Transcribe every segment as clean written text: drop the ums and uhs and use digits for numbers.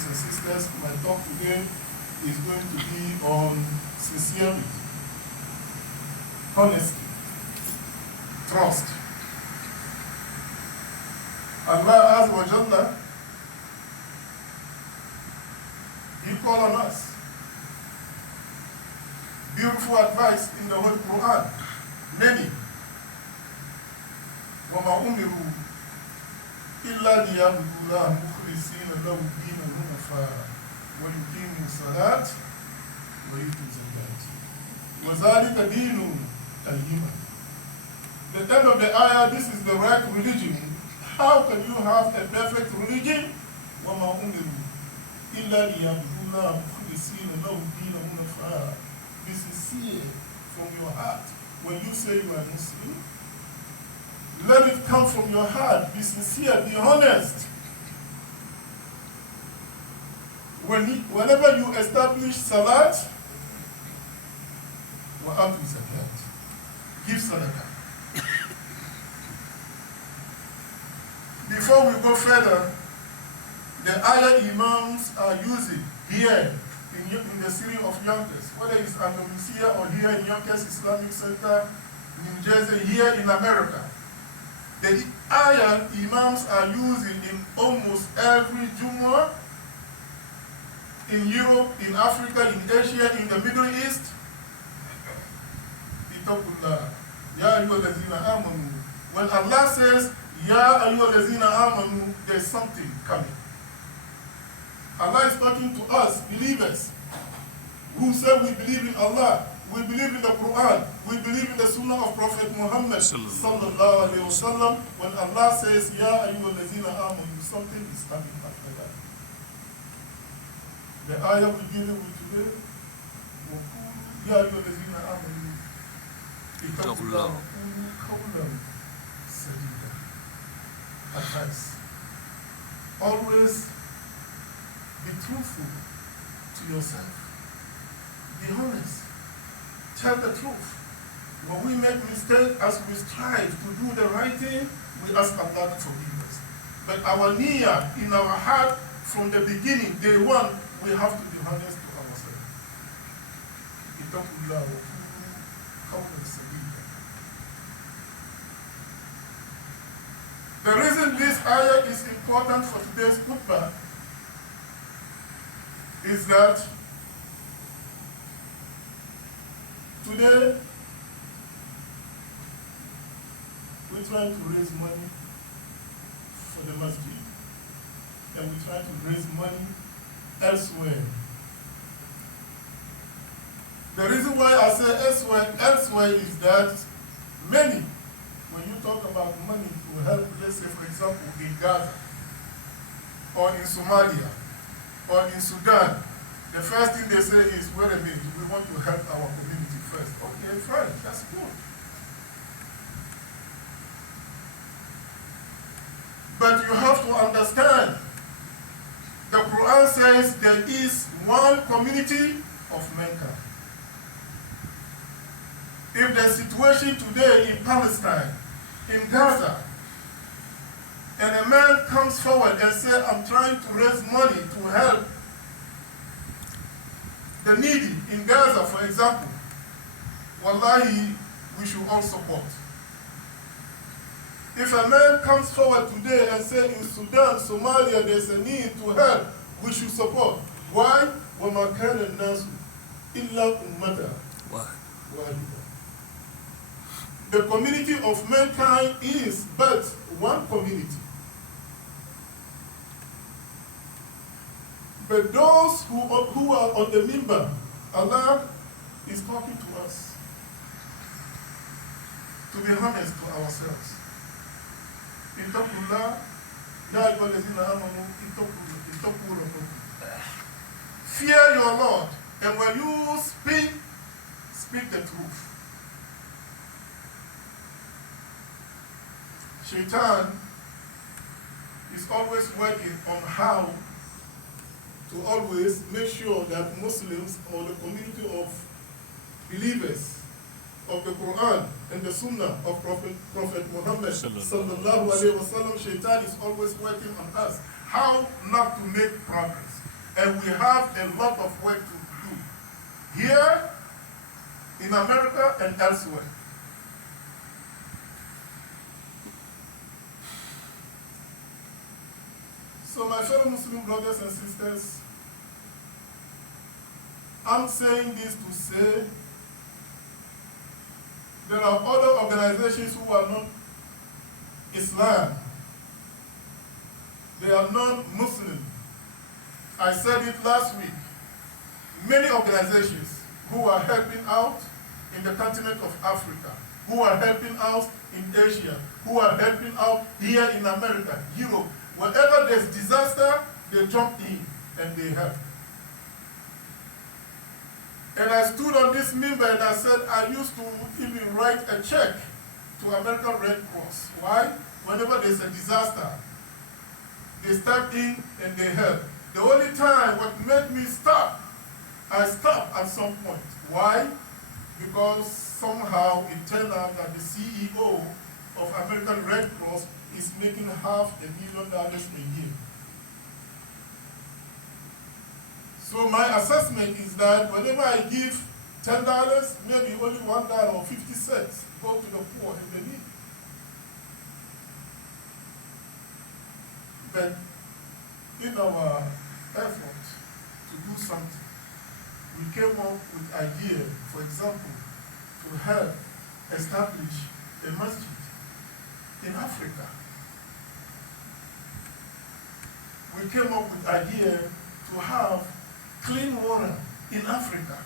brothers and sisters, my talk today is going to be on sincerity, honesty, trust. Allah Azza wa Jalla, He called on us. Beautiful advice in the Holy Quran. Many. وَمَا أُمِرُوا إِلَّا لِيَعْبُدُوا اللَّهَ مُخْلِصِينَ لَهُ الدِّينَ حُنَفَاءَ وَيُقِيمُوا الصَّلَاةَ وَيُؤْتُوا الزَّكَاةَ وَذَلِكَ دِينُ الْقَيِّمَةِ. The end of the ayah, this is the right religion. How can you have a perfect religion? وَمَا أُمِرُوا إِلَّا لِيَعْبُدُوا اللَّهَ مُخْلِصِينَ لَهُ الدِّينَ حُنَفَاءَ. Be sincere from your heart when you say you are Muslim. Let it come from your heart. Be sincere, be honest. Whenever you establish salat, وَأَتُوا zakat, give sadaqah. Before we go further, the ayah imams are using here in the city of Yonkers, whether it's Andalusia or here in Yonkers Islamic Center, New Jersey, here in America. The ayah imams are using in almost every Jumu'ah, in Europe, in Africa, in Asia, in the Middle East. When Allah says, Ya ayyuhallazina amanu, there's something coming. Allah is talking to us, believers, who say we believe in Allah, we believe in the Quran, we believe in the Sunnah of Prophet Muhammad sallallahu alaihi wasallam. When Allah says, Ya ayyuhallazina amanu, something is coming after that. The ayah we're dealing with today, Ya ayyuhallazina amanu, ittaqullaha wa qulu qawlan sadida. Advice. Always be truthful to yourself. Be honest. Tell the truth. When we make mistakes, as we strive to do the right thing, we ask Allah to forgive us. But our niyyah in our heart from the beginning, day one, we have to be honest to ourselves. Ittaqullah wa qulu qawlan sadida. The reason this ayah is important for today's khutbah is that today we're trying to raise money for the masjid, and we're trying to raise money elsewhere. The reason why I say elsewhere is that many, when you talk about money to help, let's say for example in Gaza, or in Somalia, or in Sudan, the first thing they say is, wait a minute, we want to help our community first. Okay, fine, that's good. But you have to understand, the Quran says there is one community of mankind. If the situation today in Palestine, in Gaza, and a man comes forward and says, I'm trying to raise money to help the needy in Gaza, for example, wallahi, we should all support. If a man comes forward today and says, in Sudan, Somalia, there's a need to help, we should support. Why? وَمَا كَانَ النَّاسُ إِلَّا أُمَّةً وَاحِدَةً. The community of mankind is but one community. But those who are on the minbar, Allah is talking to us to be honest to ourselves. Ittaqullah, ya ayyuhallazina amanu, ittaqullah. Fear your Lord, and when you speak the truth. Shaitan is always working on how to always make sure that Muslims or the community of believers of the Quran and the Sunnah of Prophet Muhammad sallallahu alaihi wasallam, Shaitan is always working on us how not to make progress, And we have a lot of work to do here, in America, and elsewhere. So my fellow Muslim brothers and sisters, I'm saying this to say there are other organizations who are not Islam. They are non-Muslim. I said it last week. Many organizations who are helping out in the continent of Africa, who are helping out in Asia, who are helping out here in America, Europe. Wherever there's disaster, they jump in and they help. And I stood on this member and I said I used to even write a check to American Red Cross. Why? Whenever there's a disaster, they step in and they help. The only time what made me stop, I stopped at some point. Why? Because somehow it turned out that the CEO of American Red Cross is making $500,000 a year. So my assessment is that whenever I give $10, maybe only $1 or 50 cents go to the poor and the needy. But in our effort to do something, we came up with idea, for example, to help establish a masjid in Africa. We came up with idea to have clean water in Africa.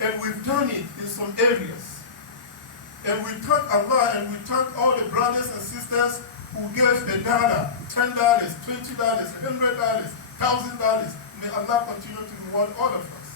And we've done it in some areas. And we thank Allah and we thank all the brothers and sisters who gave the dollar, $10, $20, $100, $1,000. May Allah continue to reward all of us.